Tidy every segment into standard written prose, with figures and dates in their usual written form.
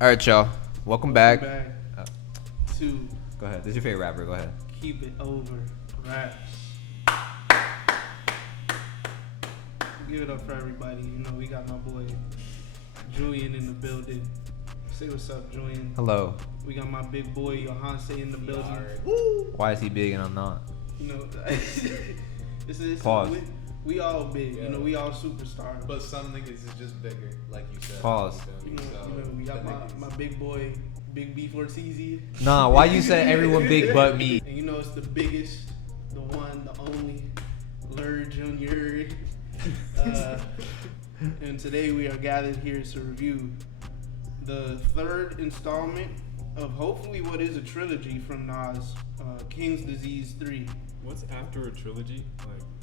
All right, y'all. Welcome back. To Go ahead. This is your favorite rapper. Go ahead. Keep It Over Raps. Give it up for everybody. You know, we got my boy Julian in the building. Say what's up, Julian. Hello. We got my big boy Yohance in the building. Woo! Why is he big and I'm not? You know, it's Pause. We all big. Yeah. You know, we all superstars. But some niggas is just bigger, like you said. Pause. You know, we got my big boy, Big B Fortizzi. Nah, why you say everyone big but me? And you know, it's the biggest, the one, the only, Lur Jr. And today we are gathered here to review the third installment of hopefully what is a trilogy from Nas, King's Disease 3. What's after a trilogy?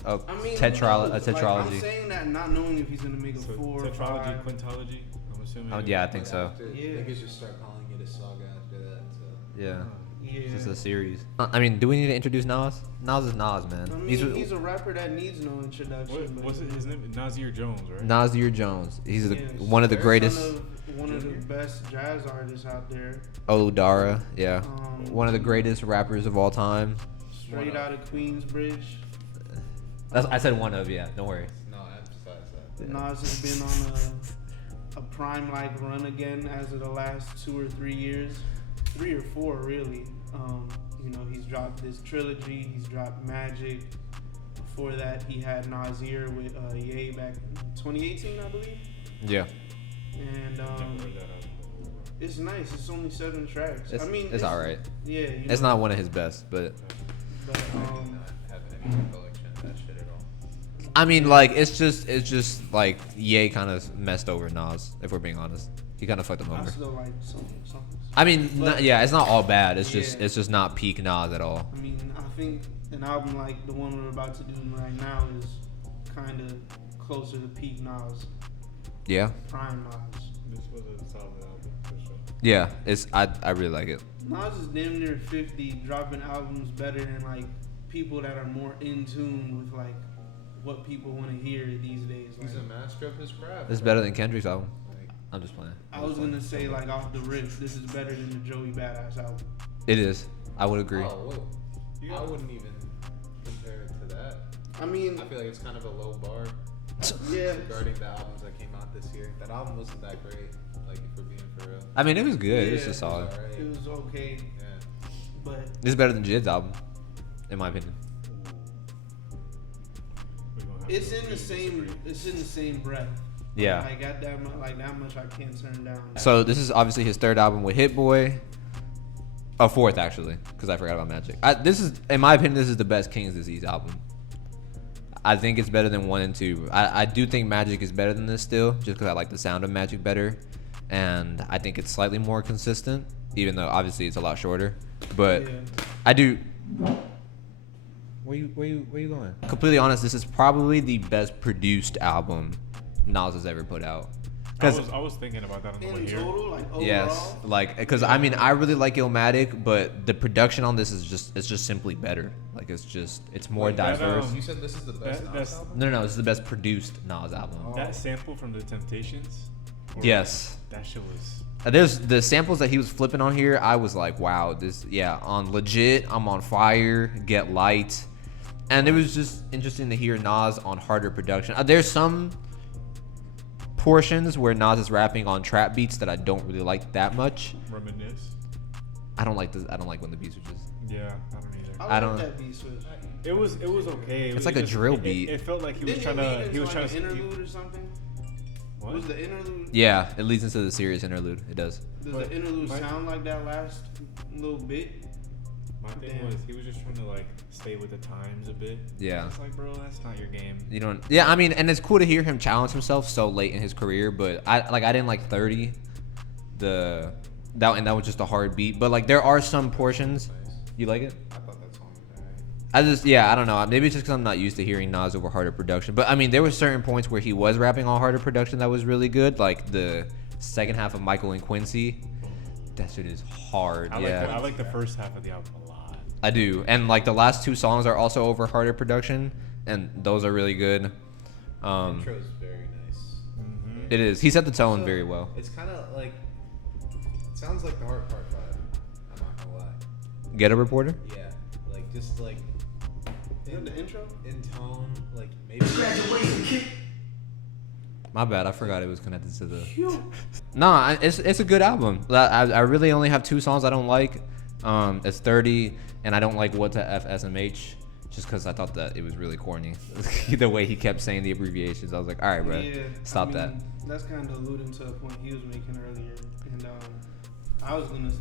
A I mean, tetralogy. like, I'm saying that not knowing if he's gonna make a so 4 or tetralogy, 5. quintology. I'm assuming. Oh, yeah, I think so. Yeah. Niggas just start calling it a saga after that. So. Yeah. Yeah. It's just a series. I mean, do we need to introduce Nas? Nas is Nas, man. I mean, he's a rapper that needs no introduction. What's his name? Nasir Jones, right? Nasir Jones. He's Yes. one of the greatest. One of the best jazz artists out there. Dara, yeah. One of the greatest rappers of all time. Straight out of Queensbridge. I said one of, yeah. Don't worry. No, I emphasize that. Nas has been on a prime-like run again as of the last 2 or 3 years. 3 or 4, really. You know, he's dropped this trilogy. He's dropped Magic. Before that, he had Nasir with Ye back in 2018, I believe. Yeah. And it's nice. It's only 7 tracks. I mean, it's all right. Yeah. You know, It's not one of his best, but I don't have any recollection of that shit at all. I mean, like it's just like Ye kind of messed over Nas. If we're being honest, he kind of fucked him I over. still like some. I mean, But- yeah, it's not all bad. It's Yeah. it's just not peak Nas at all. I mean, I think an album like the one we're about to do right now is kind of closer to peak Nas, Yeah. prime Nas. This was a solid album for sure. Yeah, I really like it. Nas is damn near 50, dropping albums better than like people that are more in tune with like what people want to hear these days. Like, He's a master of his craft. It's better than Kendrick's album. Like, I'm just playing. I was gonna say like off the rip, this is better than the Joey Badass album. It is. I would agree. oh, whoa. I wouldn't even compare it to that. I mean, I feel like it's kind of a low bar yeah. regarding the albums that came out this year. That album wasn't that great, like if we're being for real. I mean, it was good. It was Yeah, just It was solid. alright. It was okay, Yeah. but It's better than Jid's album, in my opinion. We're gonna have it's to in the disagree. same breath. Yeah. Like got that much I can't turn down. So this is obviously his third album with Hit-Boy. A fourth actually, because I forgot about Magic. This is, in my opinion, this is the best King's Disease album. I think it's better than 1 and 2. I do think Magic is better than this still, just because I like the sound of Magic better, and I think it's slightly more consistent, even though obviously it's a lot shorter. But Yeah. I do. Where you going? Completely honest, this is probably the best produced album Nas has ever put out. I was thinking about that on the way In here. total, like overall. Yes, like because I mean I really like Illmatic, but the production on this is just simply better. Like it's more Wait, that, diverse. You said this is the best Nas that's- album? No, this is the best produced Nas album. That sample from the Temptations. Or- Yes. That shit was. There's the samples that he was flipping on here. I was like, wow, on Legit, I'm on fire, Get Light, and it was just interesting to hear Nas on harder production. There's some portions where Nas is rapping on trap beats that I don't really like that much. Reminisce. I don't like when the beat switches. Yeah, I don't either. I don't- like that beat switch. It was okay. It's like a drill beat. It felt like he was Didn't trying it lead to. into He was like trying an to. interlude or something? What? Was the interlude? Yeah, it leads into the serious interlude. It does. Does But the interlude my- sound like that last little bit? My thing Damn. was he was just trying to like stay with the times a bit. Yeah. It's like, bro, that's not your game. You don't. Yeah, I mean, and it's cool to hear him challenge himself so late in his career. But I didn't like 30. That was just a hard beat. But like there are some portions. Nice. You like it? I thought that song was alright. I don't know. Maybe it's just because I'm not used to hearing Nas over harder production. But I mean, there were certain points where he was rapping on harder production that was really good. Like the second half of Michael and Quincy. That shit is hard. I like the first half of the album a lot. I do. And like the last 2 songs are also over harder production, and those are really good. Intro is very nice. It is. He set the tone very well. It's kind of like sounds like the Heart Part 5. I'm not gonna lie. Get a reporter. Yeah, like just like Is that the intro? in tone, like maybe. My bad, I forgot it was connected to the. Nah, it's a good album. I really only have 2 songs I don't like. It's 30, and I don't like What to F SMH, just because I thought that it was really corny. The way he kept saying the abbreviations, I was like, all right, bro, stop that. That's kind of alluding to a point he was making earlier, and I was gonna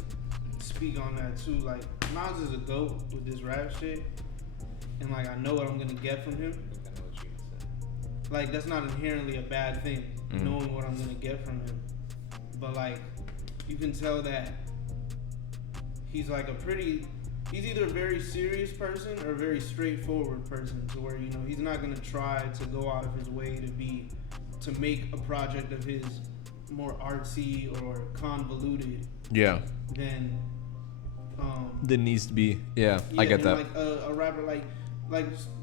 speak on that too. Like, Nas is a goat with this rap shit, and like I know what I'm gonna get from him. I know what you're gonna say. Like, that's not inherently a bad thing, knowing what I'm gonna get from him. But like, you can tell that he's like he's either a very serious person or a very straightforward person, to where, you know, he's not gonna try to go out of his way to make a project of his more artsy or convoluted Yeah. than That needs to be. Yeah, I get that. Like a rapper like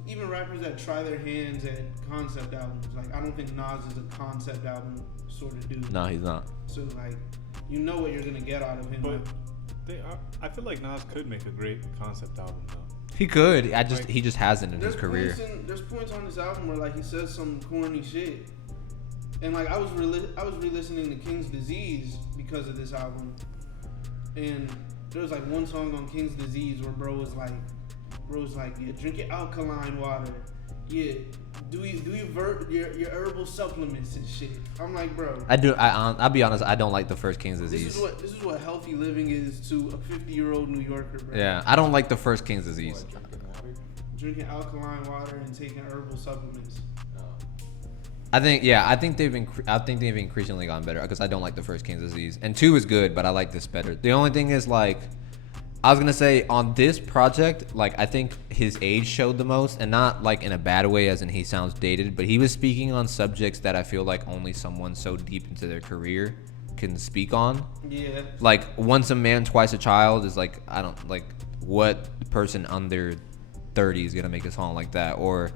even rappers that try their hands at concept albums. Like, I don't think Nas is a concept album sort of dude. No, he's not. So like, you know what you're gonna get out of him. But I feel like Nas could make a great concept album though. He could. He just hasn't in his There's career. There's points on this album where like he says some corny shit, and like I was re-listening to King's Disease because of this album, and there was like one song on King's Disease where bro was like, yeah, drink your alkaline water, yeah, do you your herbal supplements and shit. I'm like, bro, I'll be honest. I don't like the first King's Disease. This is what healthy living is to a 50-year-old New Yorker, bro. Yeah, I don't like the first King's Disease. What, drinking water? Drinking alkaline water and taking herbal supplements. I think they've increasingly gotten better, because I don't like the first King's Disease, and 2 is good, but I like this better. The only thing is, like, I was gonna say on this project, like, I think his age showed the most, and not like in a bad way, as in he sounds dated, but he was speaking on subjects that I feel like only someone so deep into their career can speak on. Yeah. Like, once a man, twice a child is like, I don't like what person under 30 is gonna make a song like that, or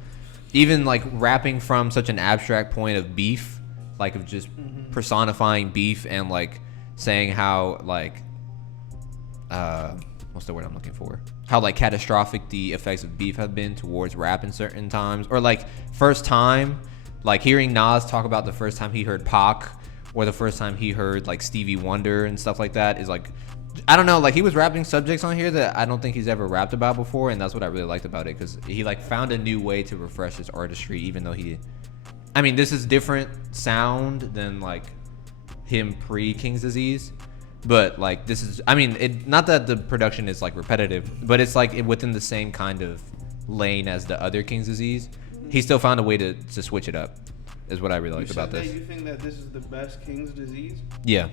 even like rapping from such an abstract point of beef, like of just personifying beef and like saying how like what's the word I'm looking for? How like catastrophic the effects of beef have been towards rap in certain times, or like first time, like hearing Nas talk about the first time he heard Pac, or the first time he heard like Stevie Wonder and stuff like that, is like, I don't know, like he was rapping subjects on here that I don't think he's ever rapped about before, and that's what I really liked about it, because he like found a new way to refresh his artistry, even though this is different sound than like him pre King's Disease, but like this is, not that the production is like repetitive, but it's like within the same kind of lane as the other King's Disease. He still found a way to switch it up, is what I really liked about this. You think that this is the best King's Disease? Yeah.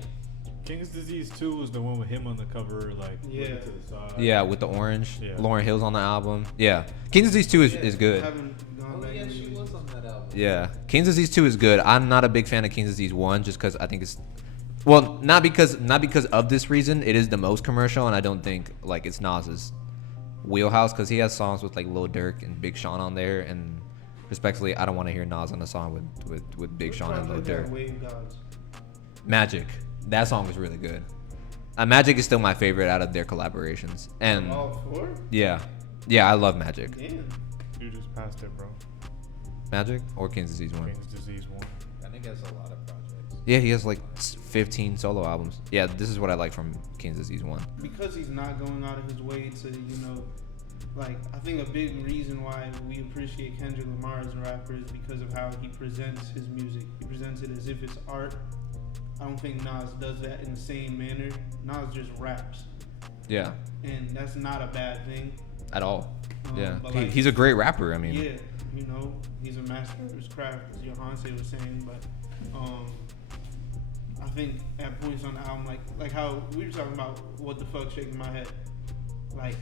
King's Disease 2 was the one with him on the cover, like looking to the side. Yeah, with the orange. Yeah. Lauryn Hill's on the album. Yeah. King's Disease 2 is good. Yeah, she was on that album. Yeah. King's Disease 2 is good. I'm not a big fan of King's Disease 1, just because I think it's, well, not because of this reason. It is the most commercial, and I don't think like it's Nas's wheelhouse, because he has songs with like Lil Durk and Big Sean on there, and respectfully, I don't want to hear Nas on a song with Big Sean and Lil Durk. Magic. That song was really good. Magic is still my favorite out of their collaborations. And all 4? Yeah, I love Magic. Damn. You just passed it, bro. Magic or King's Disease 1? King's Disease 1. I think he has a lot of projects. Yeah, he has like 15 solo albums. Yeah, this is what I like from King's Disease 1. Because he's not going out of his way to, like, I think a big reason why we appreciate Kendrick Lamar as a rapper is because of how he presents his music. He presents it as if it's art. I don't think Nas does that in the same manner. Nas just raps. Yeah. And that's not a bad thing. At all. Yeah. Like, He's a great rapper. Yeah, he's a master of his craft, as Yohance was saying. But I think at points on the album, like how we were talking about What the Fuck Shaking My Head. Like,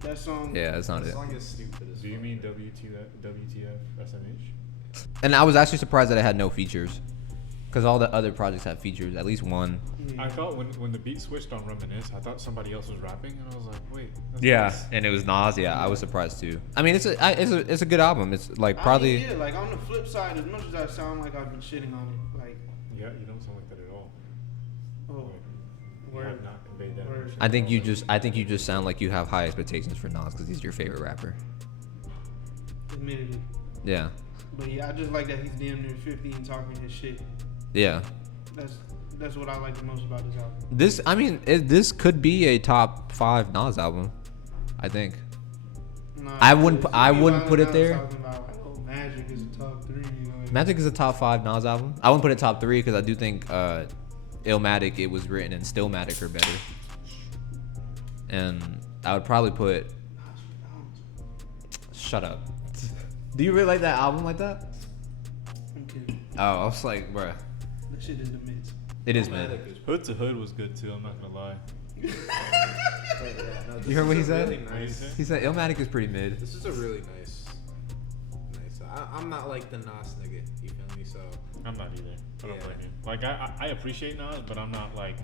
that song. Yeah, that's not That it. song is stupid as Do you fuck. mean WTF SMH? And I was actually surprised that it had no features, because all the other projects have features, at least one. Yeah. I thought when the beat switched on Reminisce, I thought somebody else was rapping, and I was like, wait. That's Yeah, Nas. and it was Nas. Yeah, I was surprised too. It's a good album. It's like probably. Like on the flip side, as much as I sound like I've been shitting on it, like. Yeah, you don't sound like that at all. Oh. You Word. have not conveyed that. Word. emotion. I think you just sound like you have high expectations for Nas because he's your favorite rapper. Admittedly. Yeah. But yeah, I just like that he's damn near 50 and talking his shit. Yeah. That's what I like the most about this album. This could be a top 5 Nas album. I think. Nah, I wouldn't because I wouldn't Julian put it was there. talking about, like, oh, Magic is a top 3. You know? Magic is a top 5 Nas album. I wouldn't put it top 3 because I do think Illmatic, It Was Written, and Stillmatic are better. And I would probably put. Shut up. Do you really like that album like that? I'm kidding. Oh, I was like, bruh. That shit is the mids. It is, man. Hood to Hood was good too. I'm not gonna lie. You heard what he said? Really nice. He said Illmatic is pretty mid. This is a really nice. I'm not like the Nas nigga. You feel me? So I'm not either. I don't Yeah. blame you. Like I appreciate Nas, but I'm not like.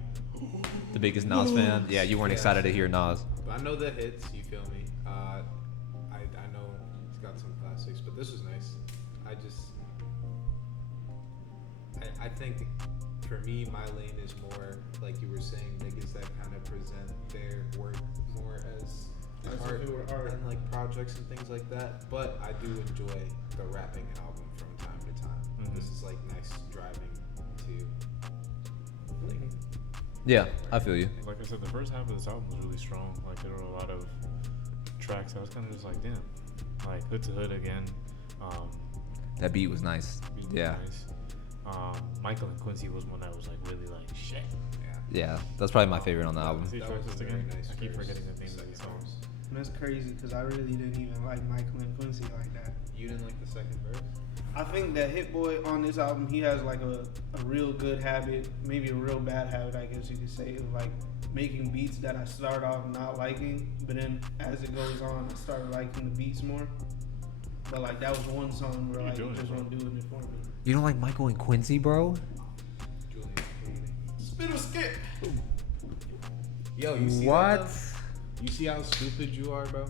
The biggest Nas fan. Yeah, you weren't Yeah. excited to hear Nas. But I know the hits. You feel me? I know he's got some classics, but this was nice. I think for me, my lane is more like you were saying, niggas that kind of present their work more as As art, if it were art. and like projects and things like that. But I do enjoy the rapping album from time to time. Mhm. This is like nice driving to. Like, Yeah, I feel you. Like I said, the first half of this album was really strong. Like there were a lot of tracks. I was kind of just like, damn. Like Hood to Hood again. That beat was nice. Beat was Yeah. Nice. Michael and Quincy was one that was like really like shit. yeah. Yeah, that's probably my favorite on the album. See That tracks was a list very again? nice I keep first, forgetting the names of these second songs. verse. And that's crazy because I really didn't even like Michael and Quincy like that. You didn't like the second verse? I think that Hit-Boy on this album, he has like a real good habit, maybe a real bad habit, I guess you could say, of like making beats that I start off not liking, but then as it goes on, I started liking the beats more. But like that was one song where What are you like he doing, just bro? wasn't doing it for me. You don't like Michael and Quincy, bro? Julian. Spit or skip. Yo, you see What? that, though? You see how stupid you are, bro?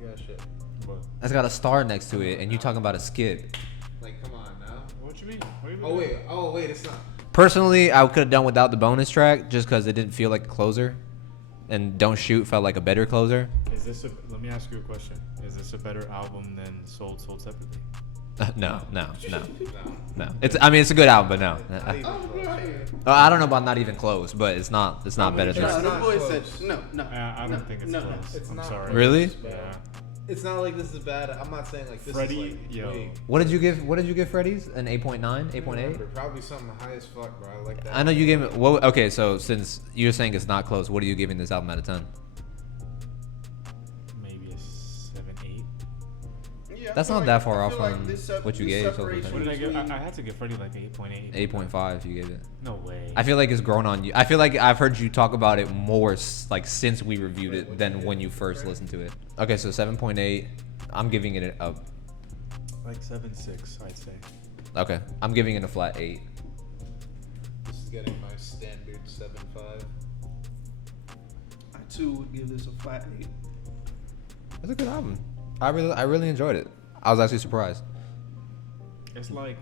Yeah, shit. But That's got a star next to it, and you talking about a skip. Like, come on now. what you mean? What you mean? Oh wait, it's not. Personally, I could have done without the bonus track just because it didn't feel like a closer, and Don't Shoot felt like a better closer. Is this a? Let me ask you a question. Is this a better album than Sold Separately? No. No. It's a good album, but no. Not even Oh, close. right. I don't know about not even close, but it's not better than. It's No, not the boy close. said no. I don't think it's no. close. It's I'm not sorry. Really? close, bro. Yeah. It's not like this is bad. I'm not saying like this Freddie, is like yo. big. What did you give Freddy's? An 8.9, 8.8? Remember, probably something high as fuck, bro. I like that. I know you gave it. Well, okay, so since you're saying it's not close, what are you giving this album out of 10? Maybe a 7, 8. Yeah, I That's feel not like- that far I off feel like from this what you this gave, so separation What did I give? I between- had to give Freddie like 8.8. 8.5 you gave it. No way. I feel like it's grown on you. I feel like I've heard you talk about it more like since we reviewed Wait, it what'd than you when give you first Freddie? listened to it. Okay, so 7.8. I'm giving it a. like 7.6, I'd say. Okay, I'm giving it a flat 8. This is getting my standard 7.5. I too would give this a flat 8. It's a good album. I really enjoyed it. I was actually surprised. It's like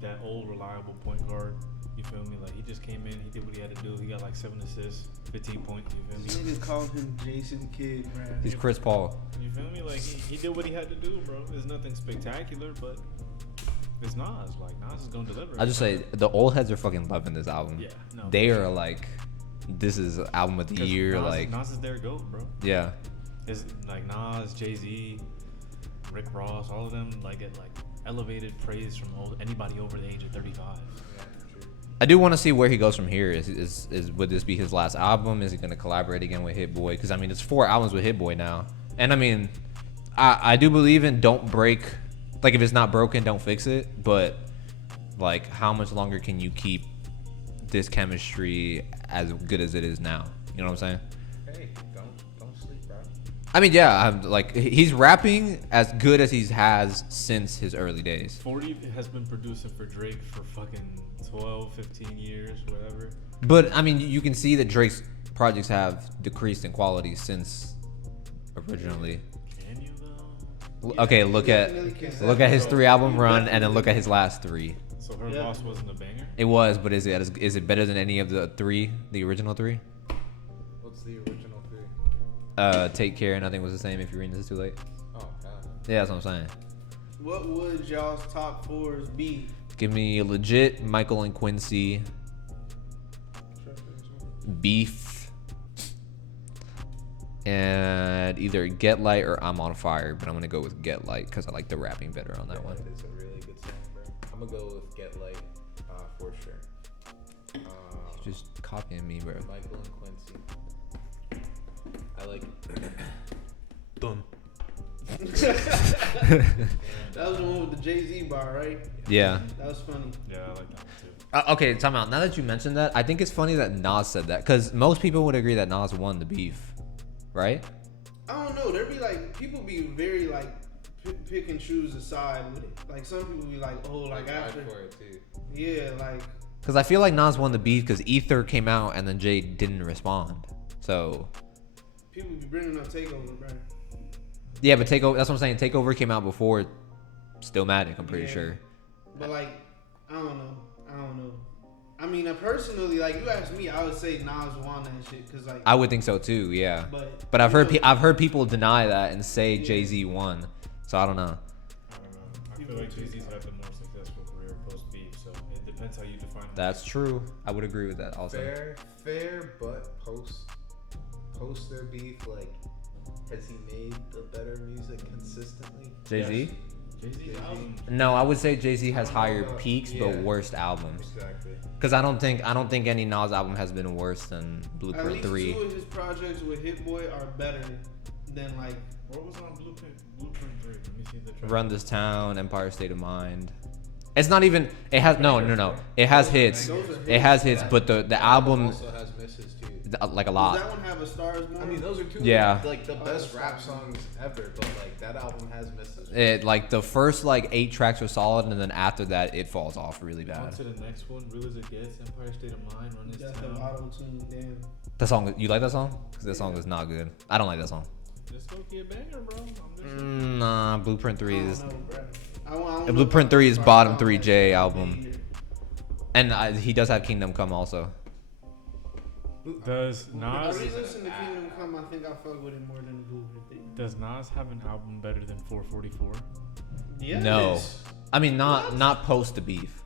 that old reliable point guard. You feel me? Like he just came in, he did what he had to do. He got like 7 assists, 15 points. You This feel me? nigga called him Jason Kidd, bro. He's Chris Paul. You feel me? Like he did what he had to do, bro. There's nothing spectacular, but it's Nas. Like Nas is gonna deliver. I just say the old heads are fucking loving this album. Yeah, no. They are like, this is album of the 'Cause year. Nas, Like, Nas is their goat, bro. yeah. It's like Nas, Jay-Z, Rick Ross, all of them like get like elevated praise from anybody over the age of 35. Yeah, for sure. I do want to see where he goes from here. Is would this be his last album? Is he going to collaborate again with Hit-Boy? Because I mean, it's 4 albums with Hit-Boy now, and I mean, I do believe in don't break. Like if it's not broken, don't fix it. But like, how much longer can you keep this chemistry as good as it is now? You know what I'm saying? Hey, don't sleep, bro. I mean, yeah, I'm like he's rapping as good as he has since his early days. 40 has been producing for Drake for fucking 12, 15 years, whatever. But I mean, you can see that Drake's projects have decreased in quality since originally. Can you though? Okay, look at definitely can. his 3 album run and then look at his last 3. So her Yeah. loss wasn't a banger? It was, but is it better than any of the original three? What's the original 3? Take Care, Nothing Was the Same. If you're reading this too late. Oh god. Yeah, that's what I'm saying. What would y'all's top 4s be? Give me Legit, Michael and Quincy, Beef, and either Get Light or I'm on Fire. But I'm gonna go with Get Light because I like the rapping better on that Get one. Light is a really good song, bro. I'm gonna go with Get Light for sure. Just copying me, bro. Michael and Quincy. I like Done. That was the one with the Jay-Z bar, right? Yeah. That was funny. Yeah, I like that one too. Okay, time out. Now that you mentioned that, I think it's funny that Nas said that because most people would agree that Nas won the beef, right? I don't know. There be like people be very like pick and choose a side with it. Like some people be like, oh, like after. for it too. Yeah, like Because I feel like Nas won the beef because Ether came out and then Jay didn't respond. So people be bringing up Takeover, bro. yeah, but Takeover. That's what I'm saying. Takeover came out before Stillmatic. I'm pretty Yeah. sure. But like, I don't know. I mean, personally, like you asked me, I would say Nas won that shit because like. I would think so too. Yeah. But I've you heard know, I've heard people deny that and say Yeah. Jay-Z won. So I don't know. I don't know. I feel like Jay-Z's had the more successful career post-beef, so it depends how you define it. That's true. I would agree with that also. Fair, but post their beef, like, has he made the better music consistently? Jay-Z? Yes. Jay-Z's album. No, I would say Jay-Z has I don't higher know. peaks but Yeah. worst albums. Exactly. Because I don't think any Nas album has been worse than at Blueprint least 3. 2 of his projects with Hit-Boy are better than like. What was on Blueprint 3? Let me see the track. Run This Town, Empire State of Mind. It's not even. It has no. It has hits. Those are It has hits, Yeah. but the album also has misses too. like a Does lot. that one have A Star Is Born? I mean, those are two Yeah. like the best rap songs ever, but like that album has misses. It like the first like 8 tracks are solid, and then after that it falls off really On bad. to the next one, Real As It Gets, Empire State of Mind, Run This Death of Town. Auto-Tune, damn. The song, you like that song? Because that song is not good. I don't like that song. This gonna be a banger, bro. I'm just saying. Nah, Blueprint 3 I is. don't know, bro. I don't And know Blueprint if 3 is I'm bottom on 3 that J shit. album. And he does have Kingdom Come also. Does I Nas re-listened to Kingdom Come. I think I fuck with it more than Blueprint 3. does Nas have an album better than 444? Yes. No. I mean, What? not post the beef.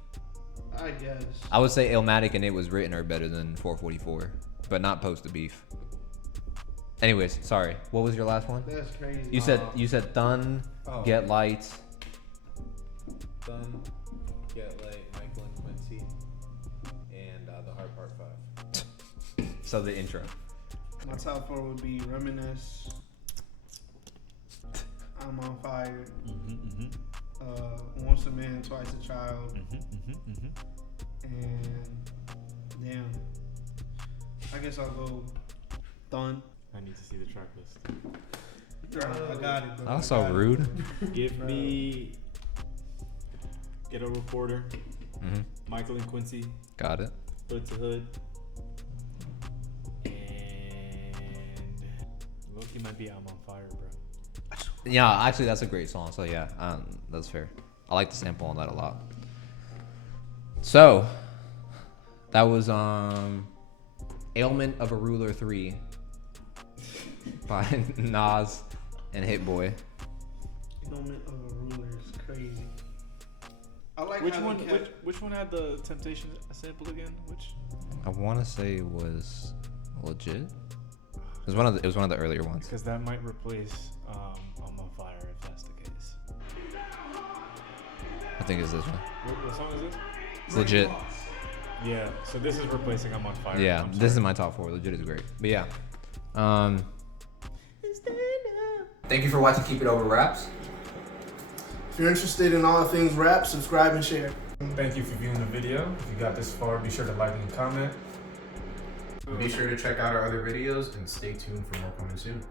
I guess. I would say Illmatic and It Was Written are better than 444, but not post the beef. Anyways, sorry. What was your last one? That's crazy. You said Thun, Oh. Get Light. Done. Get Light, Michael and Quincy, and The Hard Part 5. So the intro. My top 4 would be Reminisce, I'm on Fire, Once a Man, Twice a Child, and damn. I guess I'll go Thun. I need to see the track list. I got it, bro. That was I so got it. rude. Give me Ghetto Reporter, Hmm. Michael and Quincy, Got it. Hood to Hood, and Loki might be I'm on Fire, bro. Yeah, actually, that's a great song. So yeah, that's fair. I like the sample on that a lot. So that was Ailment of a Ruler 3 by Nas and Hit-Boy. Moment of a Ruler is crazy. I like Which how one? they kept, Which one had the Temptation sample again? Which? I want to say it was Legit. It was one of the earlier ones. Because that might replace I'm on Fire if that's the case. I think it's this one. What song is this? It's Legit. Yeah. So this is replacing I'm on Fire. Yeah, I'm this is sorry. my top 4. Legit is great. But yeah. Thank you for watching Keep It Over Raps. if you're interested in all things rap, subscribe and share. Thank you for viewing the video. If you got this far, be sure to like and comment. Be sure to check out our other videos and stay tuned for more coming soon.